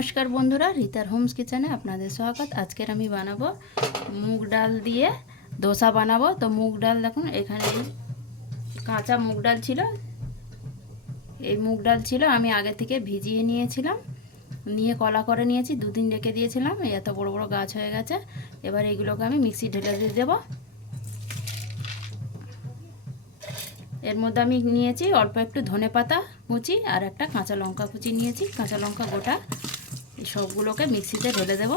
নমস্কার বন্ধুরা, রিতার হোমস কিচেনে আপনাদের স্বাগত। আজকের আমি বানাবো মুগ ডাল দিয়ে ধোসা বানাবো। তো মুগ ডাল দেখুন, এখানে কাঁচা মুগ ডাল ছিল। এই মুগ ডাল ছিল আমি আগে থেকে ভিজিয়ে নিয়েছিলাম, নিয়ে কলা করে নিয়েছি, দুদিন রেখে দিয়েছিলাম। এই এত বড় বড় গাছ হয়ে গেছে। এবার এইগুলোকে আমি মিক্সি ঢেলে দিয়ে দেবো। এর মধ্যে আমি নিয়েছি অল্প একটু ধনেপাতা কুচি আর একটা কাঁচা লঙ্কা কুচি নিয়েছি, কাঁচা লঙ্কা গোটা। এই সবগুলোকে মিক্সিতে ঢেলে দেব।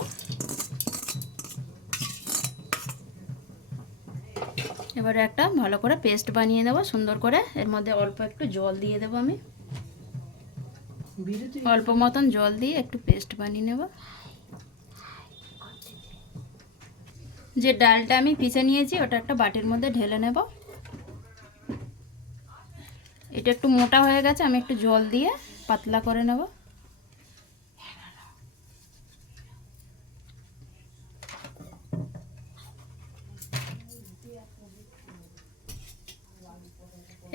এবারে একটা ভালো করে পেস্ট বানিয়ে নেব সুন্দর করে। এর মধ্যে অল্প একটু জল দিয়ে দেব, আমি অল্প মতন জল দিয়ে একটু পেস্ট বানিয়ে নেব। যে ডালটা আমি পিষে নিয়েছি ওটা একটা বাটির মধ্যে ঢেলে নেব। এটা একটু মোটা হয়ে গেছে, আমি একটু জল দিয়ে পাতলা করে নেব।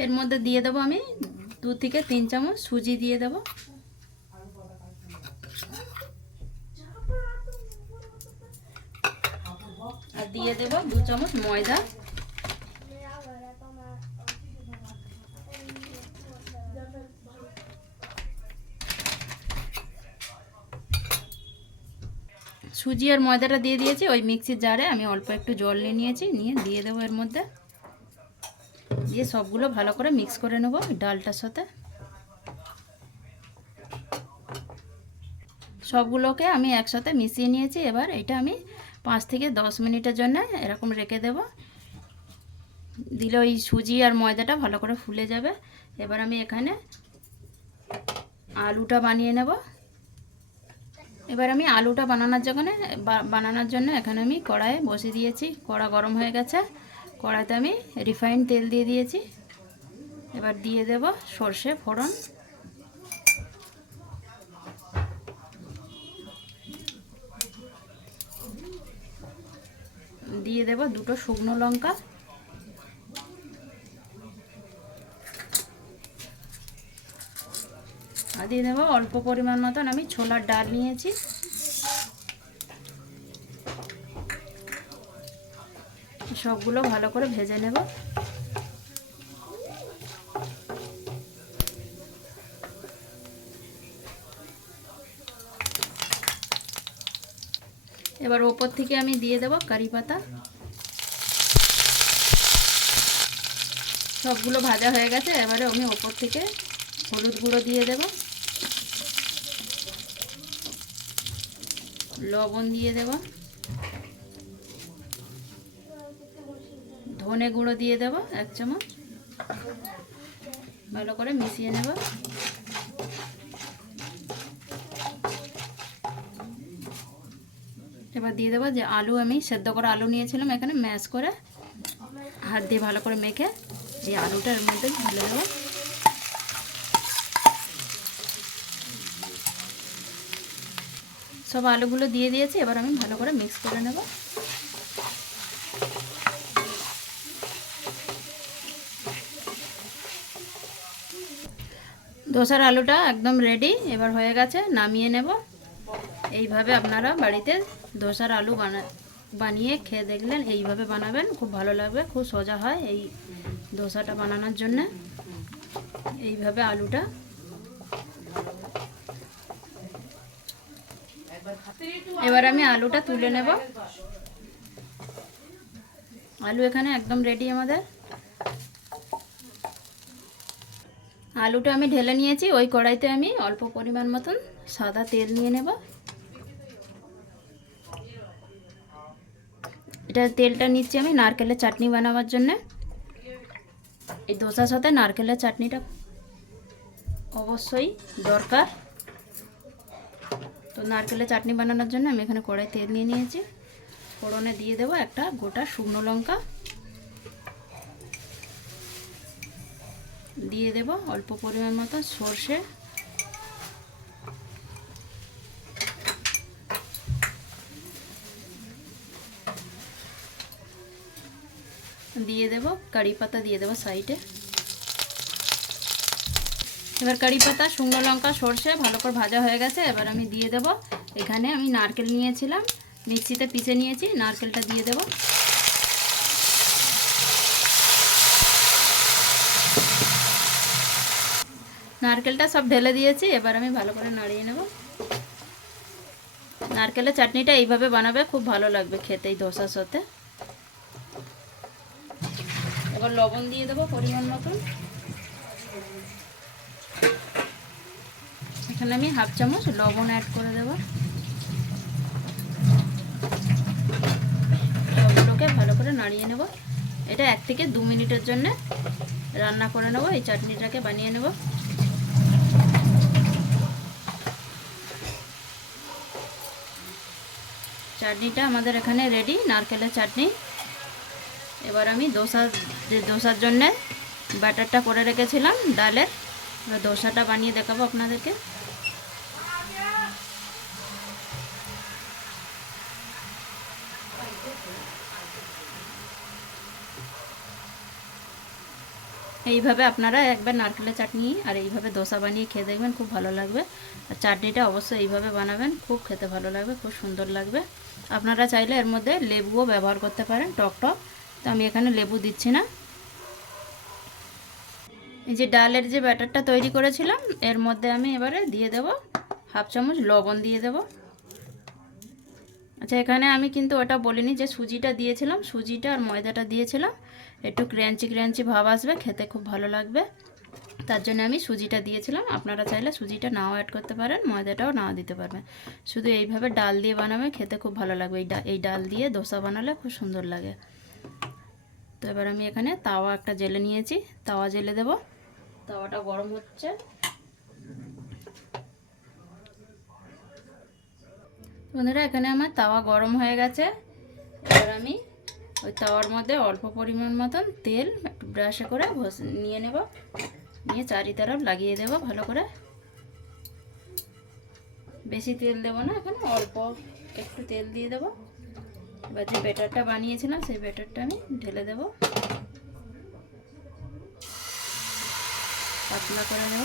এর মধ্যে দিয়ে দেবো আমি 2 থেকে 3 চামচ সুজি দিয়ে দেব। আর দিয়ে দেব 2 চামচ ময়দা। সুজি আর ময়দাটা দিয়ে দিয়েছি। ওই মিক্সির জারে আমি অল্প একটু জল নিয়ে নিয়েছি, নিয়ে দিয়ে দেবো এর মধ্যে। দিয়ে সবগুলো ভালো করে মিক্স করে নেব ডালটার সাথে। সবগুলোকে আমি একসাথে মিশিয়ে নিয়েছি। এবার এটা আমি 5 থেকে 10 মিনিটের জন্য এরকম রেখে দেব। দিলে ওই সুজি আর ময়দাটা ভালো করে ফুলে যাবে। এবার আমি এখানে আলুটা বানিয়ে নেব। এবার আমি আলুটা বানানোর জন্য এখানে আমি কড়াইয়ে বসিয়ে দিয়েছি। কড়া গরম হয়ে গেছে। কড়াইতে আমি রিফাইন্ড তেল দিয়ে দিয়েছি। এবার দিয়ে দেব সর্ষে ফোড়ন, দিয়ে দেব 2টো শুকনো লঙ্কা, আর দিয়ে দেবো অল্প পরিমাণ মতন আমি ছোলার ডাল নিয়েছি। সবগুলো ভালো করে ভেজে নেব। এবার ওপর থেকে আমি দিয়ে দেব কারি পাতা। সবগুলো ভাজা হয়ে গেছে। এবারে আমি ওপর থেকে হলুদ গুঁড়ো দিয়ে দেব, লবণ দিয়ে দেব, ধনে গুঁড়ো দিয়ে দেব 1 চামচ। ভালো করে মিশিয়ে নেব। এবার দিয়ে দেবো যে আলু, আমি সেদ্ধ করা আলু নিয়েছিলাম, এখানে ম্যাশ করে হাত দিয়ে ভালো করে মেখে এই আলুটা এর মধ্যে ঢেলে দেবো। সব আলুগুলো দিয়ে দিয়েছি। এবার আমি ভালো করে মিক্স করে নেব। ধোসার আলুটা একদম রেডি, এবার হয়ে গেছে, নামিয়ে নেব। এইভাবে আপনারা বাড়িতে ধোসার আলু বানিয়ে খেয়ে দেখলেন। এইভাবে বানাবেন, খুব ভালো লাগবে, খুব সোজা হয় এই ধোসাটা বানানোর জন্য। এইভাবে আলুটা এবার আমি আলুটা তুলে নেব। আলু এখানে একদম রেডি আমাদের। আলুটা আমি ঢেলে নিয়েছি। ওই কড়াইতে আমি অল্প পরিমাণ মতন সাদা তেল নিয়ে নেব। এটা তেলটা নিচ্ছি আমি নারকেলের চাটনি বানাবার জন্য। এই ধোসার সাথে নারকেলের চাটনিটা অবশ্যই দরকার। তো নারকেলের চাটনি বানানোর জন্য আমি এখানে কড়াই তেল নিয়ে নিয়েছি। ফোড়নে দিয়ে দেবো একটা গোটা শুকনো লঙ্কা, দিয়ে দেব অল্প পরিমাণ মতো সর্ষে, দিয়ে দেব কারি পাতা, দিয়ে দেব সাইডে। এবার কারি পাতা, শুকনো লঙ্কা, সর্ষে ভালো করে ভাজা হয়ে গেছে। এবার আমি দিয়ে দেব, এখানে আমি নারকেল নিয়েছিলাম, মিক্সিতে পিষে নিয়েছি, নারকেলটা দিয়ে দেব। নারকেলটা সব ঢেলে দিয়েছি। এবার আমি ভালো করে নাড়িয়ে নেব। নারকেলের চাটনিটা এইভাবে বানাবে, খুব ভালো লাগবে খেতে এই ধোসার সাথে। এবার লবণ দিয়ে দেবো পরিমাণ মতন। এখানে আমি হাফ চামচ লবণ অ্যাড করে দেব। সবগুলোকে ভালো করে নাড়িয়ে নেব। এটা 1 থেকে 2 মিনিটের জন্য রান্না করে নেব। এই চাটনিটাকে বানিয়ে নেব। চাটনিটা আমাদের এখানে রেডি, নারকেলের চাটনি। এবার আমি দোসার জন্য ব্যাটারটা করে রেখেছিলাম ডালের, দোসাটা বানিয়ে দেখাবো আপনাদেরকে। এইভাবে আপনারা একবার নারকেলের চাটনি আর এইভাবে দোসা বানিয়ে খেয়ে দেখবেন, খুব ভালো লাগবে। আর চাটনিটা অবশ্যই এইভাবে বানাবেন, খুব খেতে ভালো লাগবে, খুব সুন্দর লাগবে। আপনারা চাইলে এর মধ্যে লেবুও ব্যবহার করতে পারেন, টক টক। তো আমি এখানে লেবু দিচ্ছি না। এই যে ডালের যে ব্যাটারটা তৈরি করেছিলাম, এর মধ্যে আমি এবারে দিয়ে দেব হাফ চামচ লবণ দিয়ে দেব। আচ্ছা, এখানে আমি কিন্তু ওটা বলিনি যে সুজিটা দিয়েছিলাম, সুজিটা আর ময়দাটা দিয়েছিলাম। একটু ক্রাঞ্চি ক্রাঞ্চি ভাব আসবে, খেতে খুব ভালো লাগবে, তার জন্য আমি সুজিটা দিয়েছিলাম। আপনারা চাইলে সুজিটা নাও অ্যাড করতে পারেন, ময়দাটাও নাও দিতে পারবেন। শুধু এইভাবে ডাল দিয়ে বানাবে, খেতে খুব ভালো লাগবে। এই ডাল দিয়ে দোসা বানালে খুব সুন্দর লাগে। তো এবার আমি এখানে তাওয়া একটা জেলে নিয়েছি, তাওয়া জেলে দেব। তাওয়াটা গরম হচ্ছে। বন্ধুরা, এখানে আমার তাওয়া গরম হয়ে গেছে। এবার আমি ওই তাওয়ার মধ্যে অল্প পরিমাণ মতন তেল একটু ব্রাশে করে নিয়ে নেব, নিয়ে চারিতরফ লাগিয়ে দেব ভালো করে। বেশি তেল দেব না, এখানে অল্প একটু তেল দিয়ে দেব। এবার যে ব্যাটারটা বানিয়েছিলাম, সেই ব্যাটারটা আমি ঢেলে দেব, পাতলা করে দেব।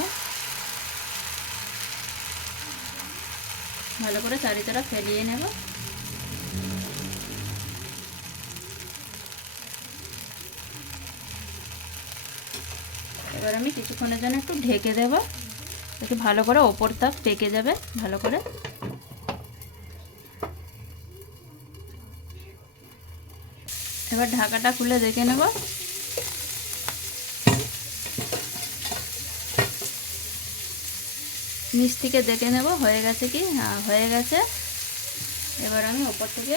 ভালো করে চারিতরফ ফেলিয়ে নেব। এবার আমি কিছুক্ষণের জন্য একটু ঢেকে দেব, একটু ভালো করে ওপর তাপ পেকে যাবে ভালো করে। এবার ঢাকাটা খুলে দেখে নেব। নিচ থেকে দেখে নেব হয়ে গেছে কি। হ্যাঁ, হয়ে গেছে। এবার আমি ওপর থেকে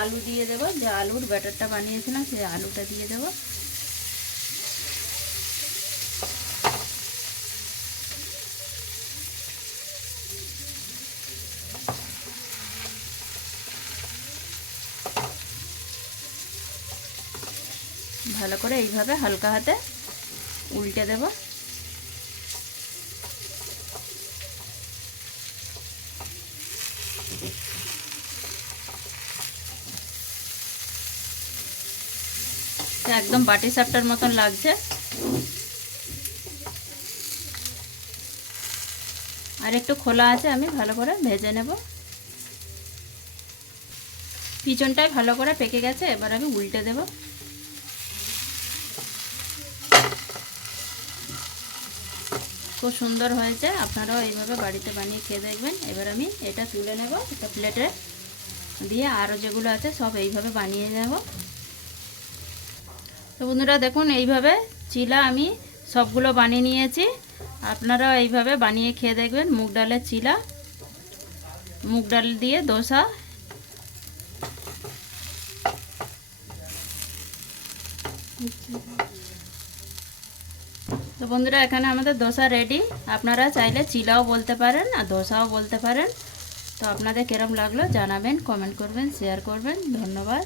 আলু দিয়ে দেব, যে আলুর ব্যাটারটা বানিয়েছিলাম সেই আলুটা দিয়ে দেব। ভালো করে এইভাবে হালকা হাতে উল্টে দেব। একদম বাটি সাপটার মতন লাগছে। আর একটু খোলা আছে, আমি ভালো করে ভেজে নেব। পিছনটাই ভালো করে পেকে গেছে। এবার আমি উল্টে দেব। খুব সুন্দর হয়েছে, আপনারাও এইভাবে বাড়িতে বানিয়ে খেয়ে দেখবেন। এবার আমি এটা তুলে নেব একটা প্লেটে দিয়ে, আরও যেগুলো আছে সব এইভাবে বানিয়ে নেব। তো বন্ধুরা দেখুন, এইভাবে চিলা আমি সবগুলো বানিয়ে নিয়েছি। আপনারাও এইভাবে বানিয়ে খেয়ে দেখবেন। মুগ ডালের চিলা, মুগ ডাল দিয়ে দোসা। তো বন্ধুরা, এখানে আমাদের দোসা রেডি। আপনারা চাইলে চিলাও বলতে পারেন আর দোসাও বলতে পারেন। তো আপনাদের কিরম লাগলো জানাবেন, কমেন্ট করবেন, শেয়ার করবেন। ধন্যবাদ।